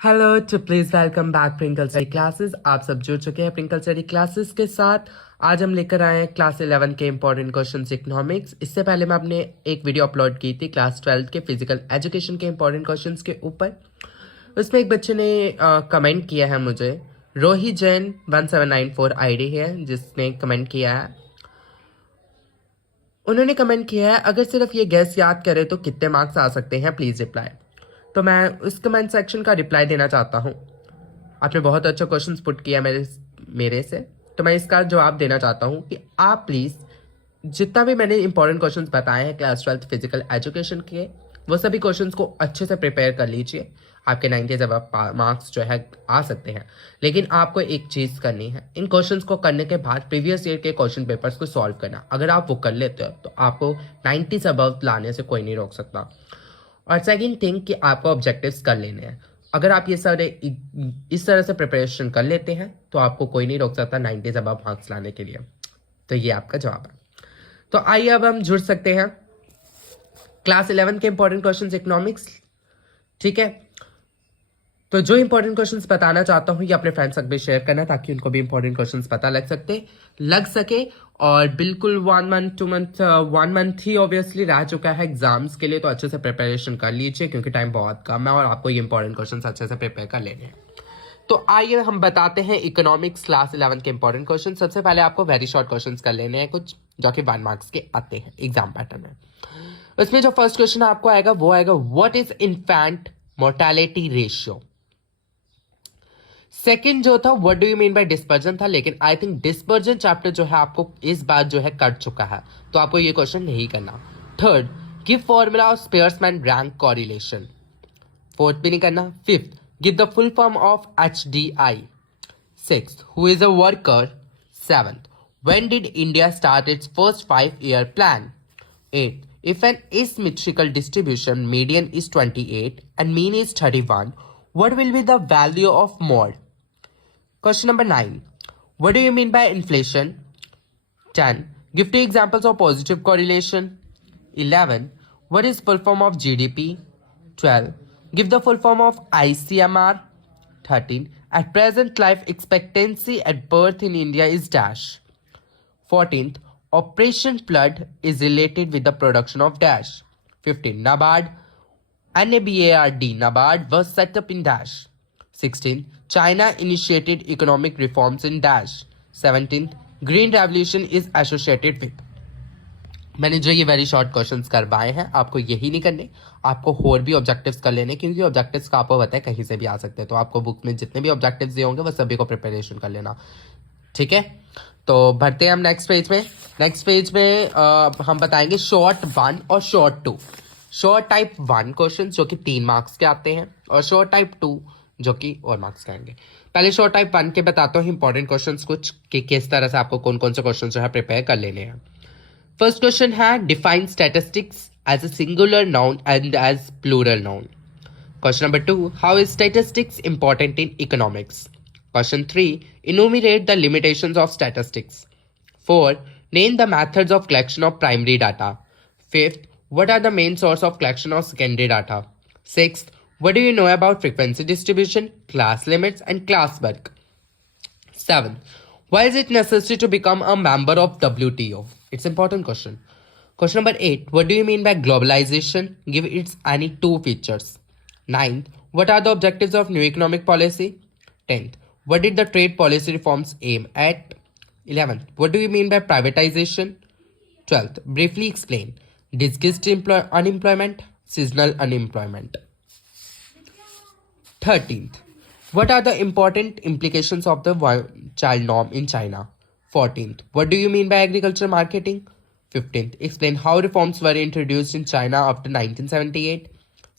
Hello to please welcome back Prinkal study classes. आप सब जुड़ चुके हैं प्रिंकल स्टडी क्लासेस के साथ। आज हम लेकर आए हैं क्लास 11 के इंपॉर्टेंट क्वेश्चंस इकोनॉमिक्स। इससे पहले मैं अपने एक वीडियो अपलोड की थी क्लास 12 के फिजिकल एजुकेशन के इंपॉर्टेंट क्वेश्चंस के ऊपर। उसमें एक बच्चे ने कमेंट किया है मुझे, रोही जैन 1794 आईडी है जिसने कमेंट किया है। उन्होंने कमेंट किया है, अगर सिर्फ ये गैस याद करे तो कितने मार्क्स आ सकते हैं, प्लीज़ रिप्लाई। तो मैं उस कमेंट सेक्शन का रिप्लाई देना चाहता हूँ। आपने बहुत अच्छा क्वेश्चन पुट किया मेरे से, तो मैं इसका जवाब देना चाहता हूँ कि आप प्लीज़ जितना भी मैंने इंपॉर्टेंट क्वेश्चंस बताए हैं क्लास 12 फिजिकल एजुकेशन के, वो सभी क्वेश्चंस को अच्छे से प्रिपेयर कर लीजिए। आपके 90 जब मार्क्स जो है आ सकते हैं, लेकिन आपको एक चीज़ करनी है, इन क्वेश्चंस को करने के बाद प्रीवियस ईयर के क्वेश्चन पेपर्स को सॉल्व करना। अगर आप वो कर लेते हो तो आपको 90 से अबव लाने से कोई नहीं रोक सकता। और सेकंड थिंग कि आपको ऑब्जेक्टिव्स कर लेने हैं। अगर आप ये सारे इस तरह से प्रिपरेशन कर लेते हैं तो आपको कोई नहीं रोक सकता 90 से अबव मार्क्स लाने के लिए। तो ये आपका जवाब है। तो आइए अब हम जुड़ सकते हैं क्लास 11 के इंपॉर्टेंट क्वेश्चंस इकोनॉमिक्स। ठीक है, तो जो इंपॉर्टेंट क्वेश्चंस बताना चाहता हूँ ये अपने फ्रेंड्स तक भी शेयर करना ताकि उनको भी इंपॉर्टेंट क्वेश्चंस पता लग सके। और बिल्कुल 1 मंथ ही ऑब्वियसली रह चुका है एग्जाम्स के लिए, तो अच्छे से प्रिपरेशन कर लीजिए क्योंकि टाइम बहुत कम है और आपको ये इंपॉर्टेंट क्वेश्चंस अच्छे से प्रिपेयर कर लेने हैं। तो आइए हम बताते हैं इकोनॉमिक्स क्लास 11 के इंपॉर्टेंट क्वेश्चन। सबसे पहले आपको वेरी शॉर्ट क्वेश्चन कर लेने हैं कुछ, जो कि 1 मार्क्स के आते हैं एग्जाम पैटर्न में। उसमें जो फर्स्ट क्वेश्चन आपको आएगा वो आएगा, what is infant mortality ratio. Second जो था what do you mean by dispersion था, लेकिन आई थिंक डिस्पर्जन चैप्टर जो है आपको इस बार जो है कट चुका है, तो आपको ये क्वेश्चन नहीं करना। Third, give formula of Spearman's rank correlation. Fourth भी नहीं करना। Fifth, give the full form of HDI। Sixth, who is a worker. Seventh, when did India start its first 5-year plan. Eight, if an asymmetrical distribution median is 28 and mean is 31, what will be the value of mod? Question number 9. What do you mean by inflation? 10. Give 2 examples of positive correlation. 11. What is full form of GDP? 12. Give the full form of ICMR. 13. At present life expectancy at birth in India is dash. 14th. Operation Flood is related with the production of dash. 15. NABARD. NABARD was set up in dash. 16. China initiated economic reforms in dash. 17. Green Revolution is associated with. मैंने जो ये very short questions करवाए हैं आपको यही नहीं करने, आपको और भी ऑब्जेक्टिव्स कर लेने, क्योंकि ऑब्जेक्टिव्स का आपको पता है कहीं से भी आ सकते हैं। तो आपको बुक में जितने भी ऑब्जेक्टिव्स दिए होंगे वो सभी को प्रिपरेशन कर लेना। ठीक है, तो बढ़ते हैं हम नेक्स्ट पेज में हम बताएंगे शॉर्ट 1 और शॉर्ट 2। शॉर्ट टाइप 1 क्वेश्चन जो कि 3 मार्क्स के आते हैं और शॉर्ट टाइप 2 जो कि और मार्क्स के आएंगे। पहले शॉर्ट टाइप 1 के बताता हूँ इंपॉर्टेंट क्वेश्चंस कुछ कि किस तरह से आपको कौन कौन से क्वेश्चन जो है प्रिपेयर कर लेने हैं। फर्स्ट क्वेश्चन है, define statistics as a singular noun and as plural noun. Question number 2, how is statistics important in economics? Question 3, enumerate the limitations of statistics. 4, name the methods of collection of primary data. 5th, what are the main source of collection of secondary data? 6th, what do you know about frequency distribution, class limits and class work? 7th, why is it necessary to become a member of WTO? It's important question. Question number 8, what do you mean by globalization? Give its any 2 features. 9th, what are the objectives of new economic policy? 10th, what did the trade policy reforms aim at? 11th, what do you mean by privatization? 12th, briefly explain disguised unemployment, seasonal unemployment. 13th, what are the important implications of the one-child norm in China? 14th, what do you mean by agriculture marketing? 15th, explain how reforms were introduced in China after 1978.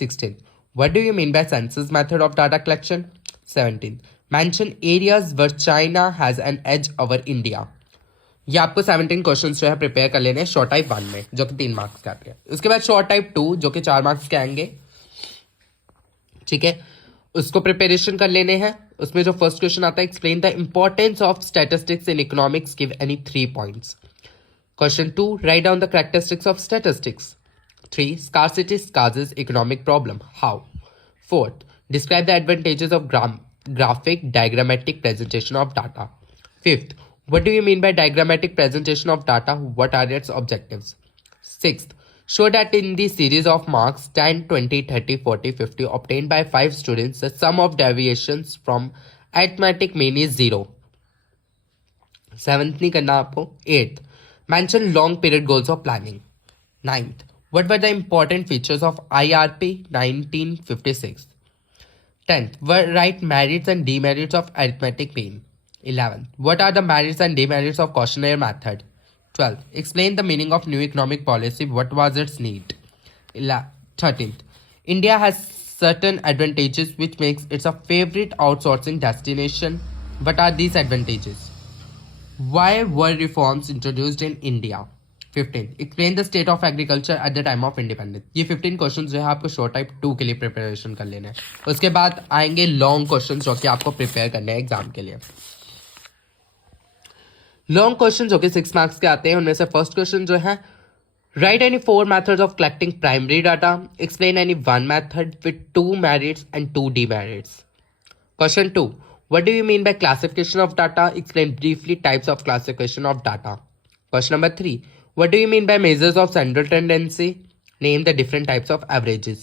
16th, what do you mean by census method of data collection? 17th, mention areas where China has an edge over India. ये आपको 17 questions जो है prepare कर लेने हैं short type 1 में जो कि 3 मार्क्स के आते हैं। उसके बाद शॉर्ट टाइप 2 जो कि 4 मार्क्स के आएंगे। ठीक है, उसको प्रिपरेशन कर लेने हैं। उसमें जो फर्स्ट क्वेश्चन आता है, explain the importance of statistics in economics, give any 3 points. Question 2, write down the characteristics of statistics. 3, scarcity causes economic problem. How? 4th, Describe the advantages of graphic diagrammatic presentation of data. Fifth, what do you mean by diagrammatic presentation of data? What are its objectives? Sixth, show that in the series of marks 10, 20, 30, 40, 50 obtained by 5 students, the sum of deviations from arithmetic mean is 0. Seventh नहीं करना आपको. Eighth, mention long period goals of planning. Ninth, what were the important features of IRP 1956? 10th, write merits and demerits of arithmetic mean. 11th, what are the merits and demerits of questionnaire method? 12th, explain the meaning of new economic policy. What was its need? 13th, India has certain advantages which makes it a favorite outsourcing destination. What are these advantages? Why were reforms introduced in India? 15. Explain the state of agriculture at the time of independence. ये 15 question जो है आपको short type 2 के लिए preparation कर लेना है. उसके बाद आएंगे लॉन्ग क्वेश्चन जो कि आपको प्रिपेयर करने हैं एग्जाम के लिए. लॉन्ग क्वेश्चन जो कि 6 मार्क्स के आते हैं उनमें से फर्स्ट क्वेश्चन जो है right any 4 methods of collecting primary data. Explain any 1 method with 2 merits and 2 demerits. Question 2. What do you mean by classification of data? Explain briefly types of classification of data. Question number 3. What do you mean by measures of central tendency? Name the different types of averages.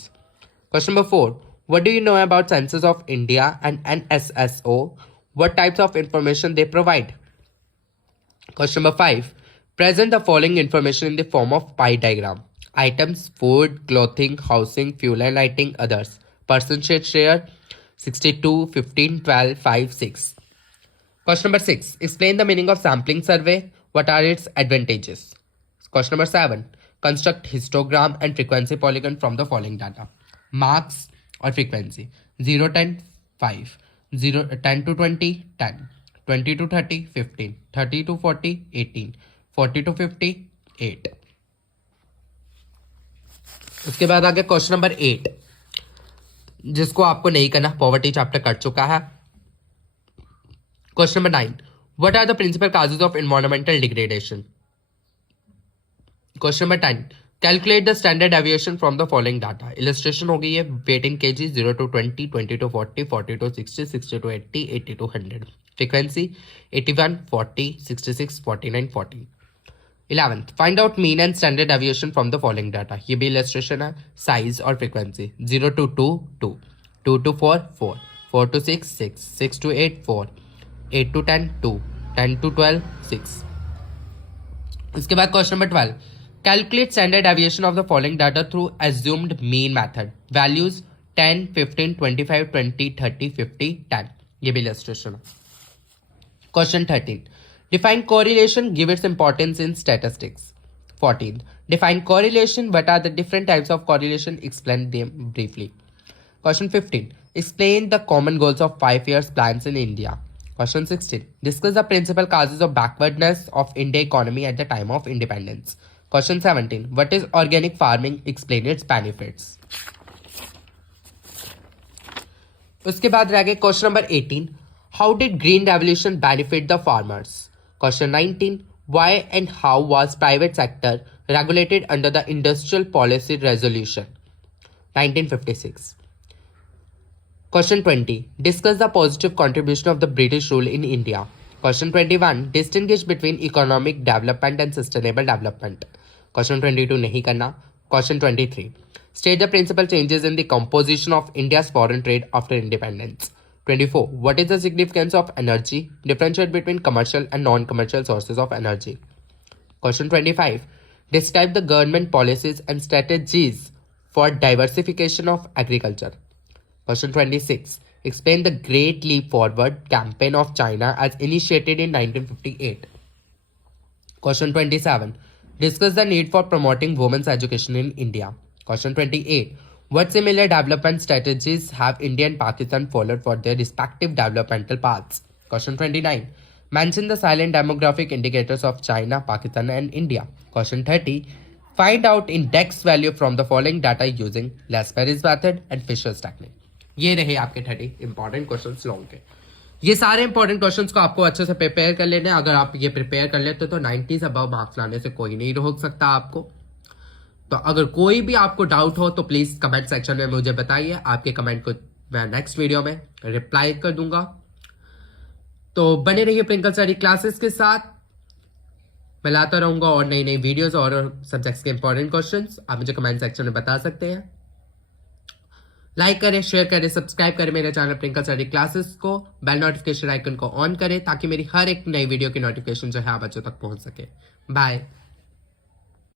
Question number 4. What do you know about Census of India and NSSO? What types of information they provide? Question number 5. Present the following information in the form of pie diagram. Items, food, clothing, housing, fuel and lighting, others. Percentage share 62, 15, 12, 5, 6. Question number 6. Explain the meaning of sampling survey. What are its advantages? Question number 7. Construct histogram and frequency polygon from the following data. Marks or frequency 0, 10, 5, 0, 10 to 20, 10, 20 to 30, 15, 30 to 40, 18, 40 to 50, 8. उसके बाद आ गया question number 8 जिसको आपको नहीं करना, poverty chapter cut चुका है. Question number 9. What are the principal causes of environmental degradation. Question number 10. Calculate the standard aviation from the following data. Illustration हो गई है weight in kg 0 to 20, 20 to 40, 40 to 60, 60 to 80, 80 to 100. Frequency 81, 40, 66, 49, 40. 11th. Find out mean and standard aviation from the following data. ये भी illustration है. Size और frequency 0 to 2, 2, 2 to 4, 4, 4 to 6, 6, 6 to 8, 4, 8 to 10, 2, 10 to 12, 6. इसके बाद question number 12. Calculate standard deviation of the following data through assumed mean method. Values 10, 15, 25, 20, 30, 50, 10. ये भी illustration है. Question 13. Define correlation. Give its importance in statistics. 14. Define correlation. What are the different types of correlation? Explain them briefly. Question 15. Explain the common goals of 5 years plans in India. Question 16. Discuss the principal causes of backwardness of India economy at the time of independence. Question 17. What is organic farming? Explain its benefits. उसके बाद रह गए question number 18. How did green revolution benefit the farmers? Question 19. Why and how was private sector regulated under the Industrial Policy Resolution 1956? Question 20. Discuss the positive contribution of the British rule in India. Question 21. Distinguish between economic development and sustainable development. Question 22 नहीं करना. Question 23. State the principal changes in the composition of India's foreign trade after independence. 24. What is the significance of energy? Differentiate between commercial and non-commercial sources of energy. Question 25. Describe the government policies and strategies for diversification of agriculture. Question 26. Explain the Great Leap Forward campaign of China as initiated in 1958. Question 27. Discuss the need for promoting women's education in India. Question 28. What similar development strategies have India and Pakistan followed for their respective developmental paths? Question 29. Mention the silent demographic indicators of China, Pakistan and India. Question 30. Find out index value from the following data using Laspeyres method and Fisher's technique. ये रहे आपके 30 important questions long के. ये सारे important questions को आपको अच्छे से प्रिपेयर कर लेने. अगर आप ये प्रिपेयर कर लेते तो 90 से अबव मार्क्स लाने से कोई नहीं रोक सकता आपको. तो अगर कोई भी आपको डाउट हो तो प्लीज कमेंट सेक्शन में मुझे बताइए. आपके कमेंट को मैं नेक्स्ट वीडियो में रिप्लाई कर दूंगा। तो बने रहिए प्रिंकल स्टडी क्लासेस के साथ। मैं लाता रहूंगा और नई नई वीडियोस और सब्जेक्ट्स के इंपॉर्टेंट क्वेश्चंस। आप मुझे कमेंट सेक्शन में बता सकते हैं। लाइक करें, शेयर करें, सब्सक्राइब करें मेरे चैनल प्रिंकल स्टडी क्लासेस को। बेल नोटिफिकेशन आइकन को ऑन करें ताकि मेरी हर एक नई वीडियो की नोटिफिकेशन जो है आप बच्चों तक पहुंच सके। बाय।